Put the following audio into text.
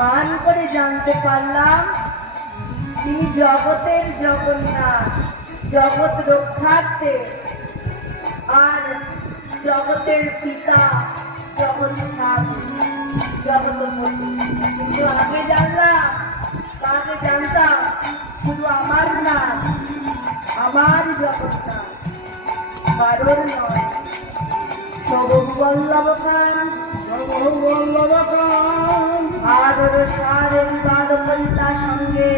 মান করে জানতে পারলাম তিনি জগতের জগন্নাথ, জগৎ রক্ষার্থে, আর জগতের পিতা, জগৎ স্বামী, জগৎপতি। কিন্তু আগে জানতাম শুধু আমার না, আমার জগন্নাথ, কারোর নয়। সবল্লভকান আদর সারের বাদ করিতা সঙ্গে